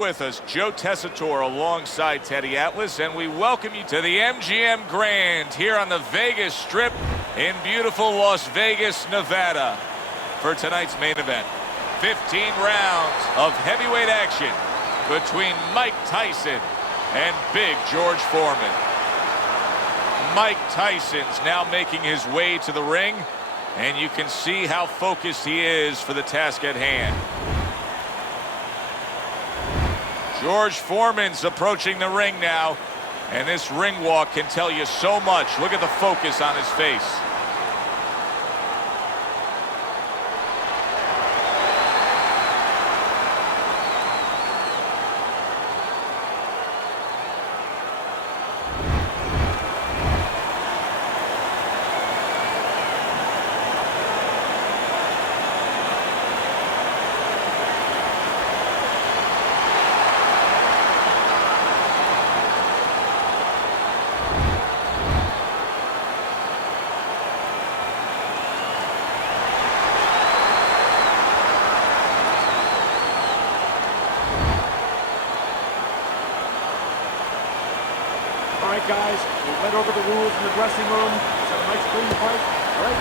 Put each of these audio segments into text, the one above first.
With us, Joe Tessitore alongside Teddy Atlas, and we welcome you to the MGM Grand here on the Vegas Strip in beautiful Las Vegas, Nevada, for tonight's main event. 15 rounds of heavyweight action between Mike Tyson and Big George Foreman. Mike Tyson's now making his way to the ring, and you can see how focused he is for the task at hand. George Foreman's approaching the ring now, and this ring walk can tell you so much. Look at the focus on his face. All right, guys, we went over the rules in the dressing room. It's a nice clean fight, right?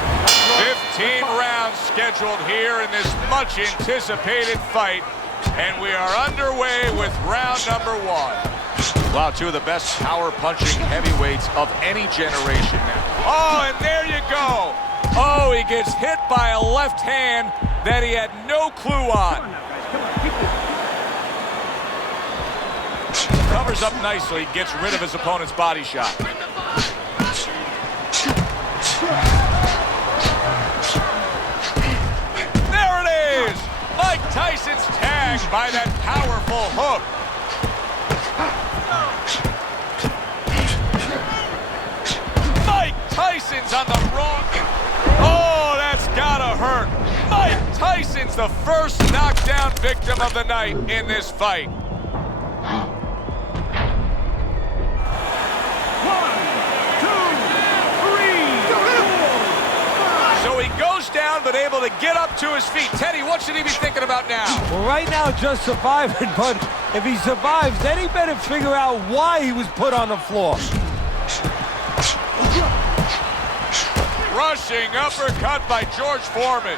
15 rounds scheduled here in this much anticipated fight, and we are underway with round number one. Wow, two of the best power punching heavyweights of any generation now. Oh, and there you go. Oh, he gets hit by a left hand that he had no clue on. Come on now, guys, come on, keep this. Covers up nicely, gets rid of his opponent's body shot. There it is! Mike Tyson's tagged by that powerful hook. Mike Tyson's on the wrong... Oh, that's gotta hurt. Mike Tyson's the first knockdown victim of the night in this fight. Down, but able to get up to his feet. Teddy, what should he be thinking about now? Well, right now, just surviving, but if he survives, then he better figure out why he was put on the floor. Rushing uppercut by George Foreman.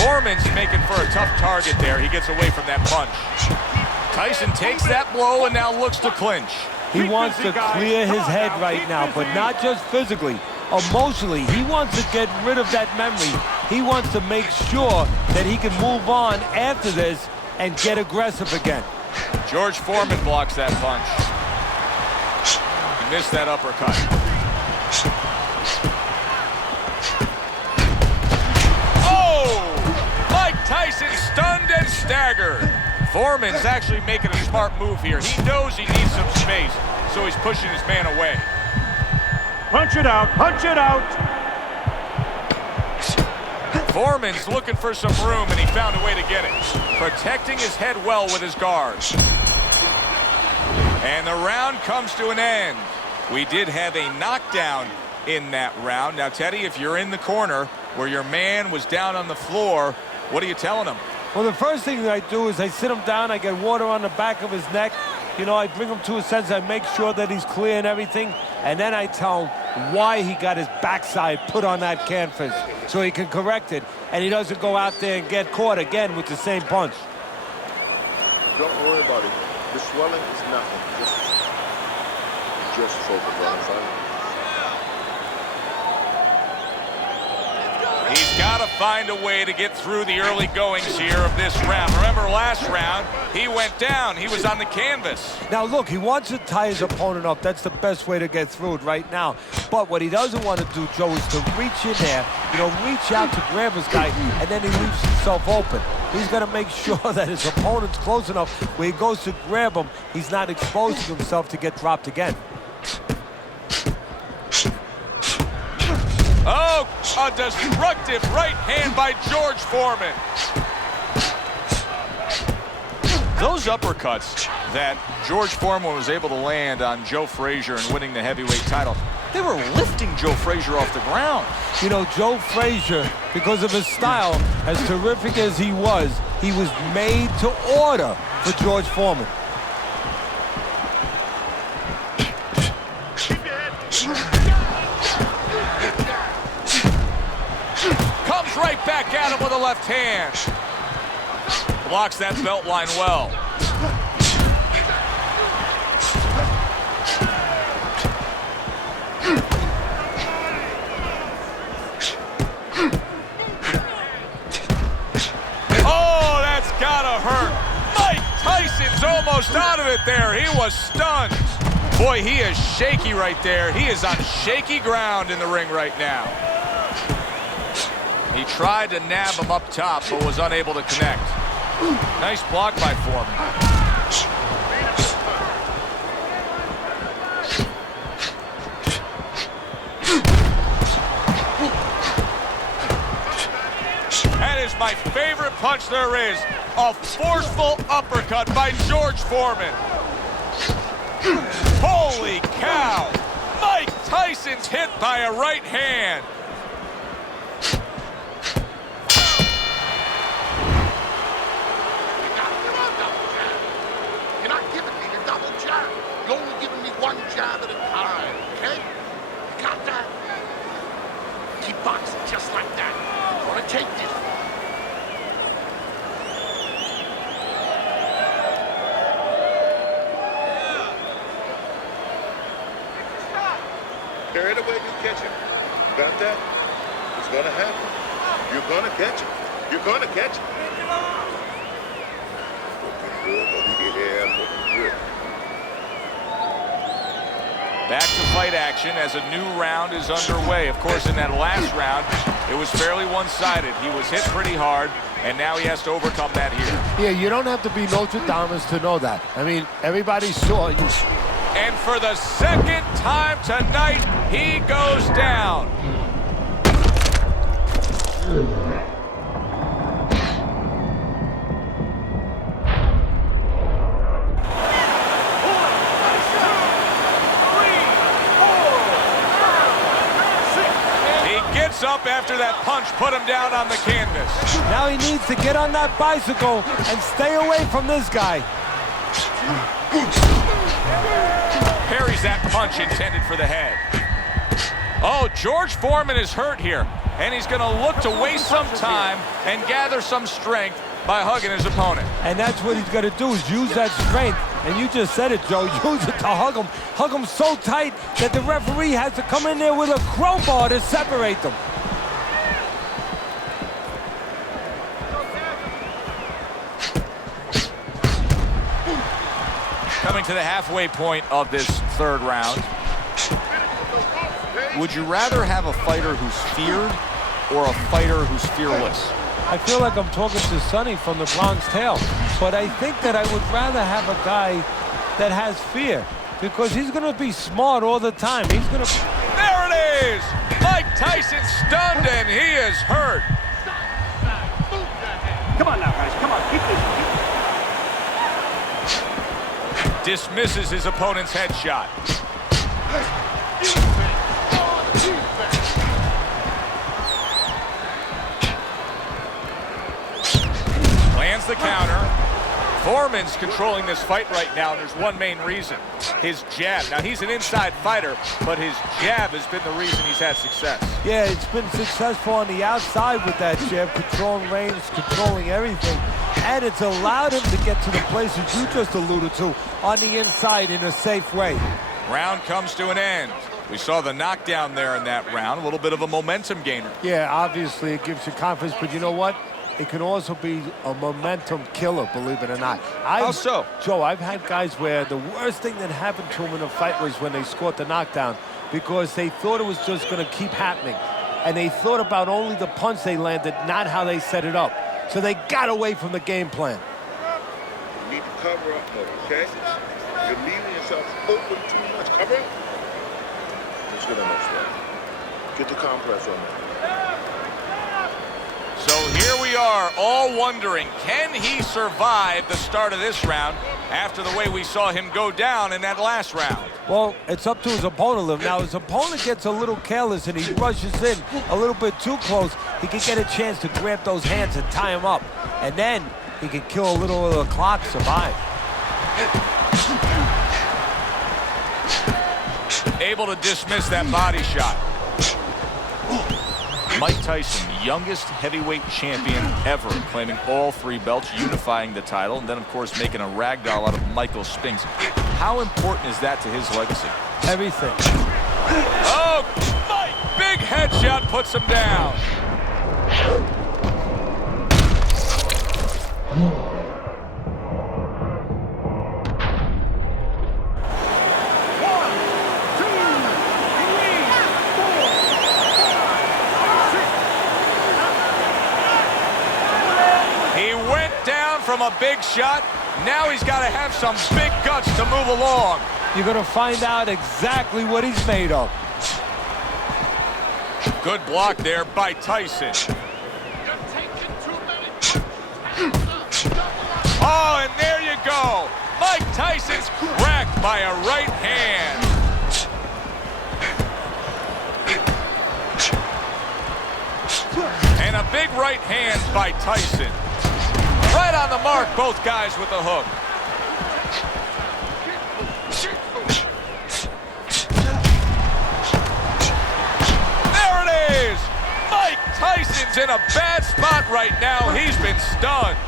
Foreman's making for a tough target there. He gets away from that punch. Tyson takes that blow and now looks to clinch. He wants to clear his head right now, but not just physically, emotionally. He wants to get rid of that memory. He wants to make sure that he can move on after this and get aggressive again. George Foreman blocks that punch. He missed that uppercut. Oh! Mike Tyson stunned and staggered. Foreman's actually making a smart move here. He knows he needs some space, so he's pushing his man away. Punch it out, punch it out. Foreman's looking for some room, and he found a way to get it. Protecting his head well with his guards. And the round comes to an end. We did have a knockdown in that round. Now, Teddy, if you're in the corner where your man was down on the floor, what are you telling him? Well, the first thing that I do is I sit him down, I get water on the back of his neck. You know, I bring him to a sense, I make sure that he's clear and everything, and then I tell him why he got his backside put on that canvas so he can correct it, and he doesn't go out there and get caught again with the same punch. Don't worry about it. The swelling is nothing. Just focus on it. He's got to find a way to get through the early goings here of this round. Remember last round, he went down. He was on the canvas. Now, look, he wants to tie his opponent up. That's the best way to get through it right now. But what he doesn't want to do, Joe, is to reach in there, you know, reach out to grab his guy, and then he leaves himself open. He's got to make sure that his opponent's close enough where he goes to grab him, he's not exposing himself to get dropped again. Oh, a destructive right hand by George Foreman. Those uppercuts that George Foreman was able to land on Joe Frazier in winning the heavyweight title, They were lifting Joe Frazier off the ground. You know, Joe Frazier, because of his style, as terrific as he was made to order for George Foreman. Comes right back at him with a left hand. Blocks that belt line well. Oh, that's gotta hurt. Mike Tyson's almost out of it there. He was stunned. Boy, he is shaky right there. He is on shaky ground in the ring right now. He tried to nab him up top, but was unable to connect. Nice block by Foreman. That is my favorite punch there is. A forceful uppercut by George Foreman. Holy cow! Mike Tyson's hit by a right hand. You're not giving me the double jab. You're only giving me one jab at a time, okay? You got that? Keep boxing just like that. You want to take this? Carry it away, you catch him. You got that? It's gonna happen. You're gonna catch him. You're gonna catch him. Looking good, buddy. Yeah, looking good. Back to fight action as a new round is underway. Of course, in that last round, it was fairly one-sided. He was hit pretty hard, and now he has to overcome that here. Yeah, you don't have to be Nostradamus to know that. I mean, everybody saw you. And for the second time tonight, he goes down. He gets up after that punch put him down on the canvas. Now he needs to get on that bicycle and stay away from this guy. Parries that punch intended for the head. Oh, George Foreman is hurt here, and he's going to look to waste some time and gather some strength by hugging his opponent. And that's what he's going to do, is use that strength. And you just said it, Joe. Use it to hug him. Hug him so tight that the referee has to come in there with a crowbar to separate them. Coming to the halfway point of this third round. Would you rather have a fighter who's feared or a fighter who's fearless? I feel like I'm talking to Sonny from the Bronx Tale, but I think that I would rather have a guy that has fear, because he's going to be smart all the time. He's going to... There it is! Mike Tyson stunned, and he is hurt. Come on now, guys. Come on. Keep this. Dismisses his opponent's headshot. Lands the counter. Foreman's controlling this fight right now, and there's one main reason. His jab. Now, he's an inside fighter, but his jab has been the reason he's had success. Yeah, it's been successful on the outside with that jab, controlling range, controlling everything. And it's allowed him to get to the places you just alluded to on the inside in a safe way. Round comes to an end. We saw the knockdown there in that round, a little bit of a momentum gainer. Yeah, obviously it gives you confidence, but you know what? It can also be a momentum killer, believe it or not. How so? Joe, I've had guys where the worst thing that happened to them in a fight was when they scored the knockdown, because they thought it was just going to keep happening. And they thought about only the punch they landed, not how they set it up. So they got away from the game plan. You need to cover up more, okay? You're leaving yourself open too much. Cover up. Let's get enough sweat. Get the compress on there. So here we we are all wondering, can he survive the start of this round after the way we saw him go down in that last round? Well, it's up to his opponent. Now, his opponent gets a little careless and he rushes in a little bit too close. He can get a chance to grab those hands and tie him up. And then he can kill a little of the clock, survive. Able to dismiss that body shot. Mike Tyson, youngest heavyweight champion ever, claiming all 3 belts, unifying the title, and then, of course, making a ragdoll out of Michael Spinks. How important is that to his legacy? Everything. Oh, Mike! Big headshot puts him down. From a big shot, now he's got to have some big guts to move along. You're going to find out exactly what he's made of. Good block there by Tyson. You're taking too many punches. Oh, and there you go. Mike Tyson's cracked by a right hand. And a big right hand by Tyson. Right on the mark, both guys with the hook. There it is! Mike Tyson's in a bad spot right now. He's been stunned.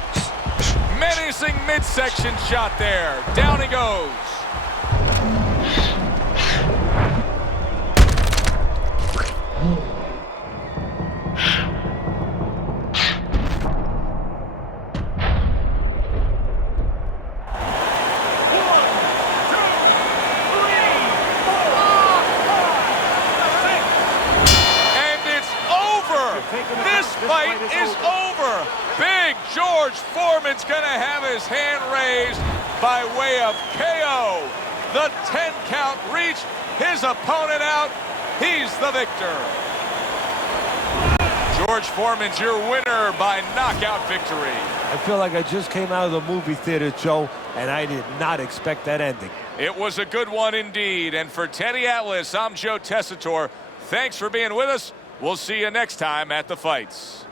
Menacing midsection shot there. Down he goes. This fight is over. Big George Foreman's going to have his hand raised by way of KO. The 10 count reached. His opponent out. He's the victor. George Foreman's your winner by knockout victory. I feel like I just came out of the movie theater, Joe, and I did not expect that ending. It was a good one indeed. And for Teddy Atlas, I'm Joe Tessitore. Thanks for being with us. We'll see you next time at the fights.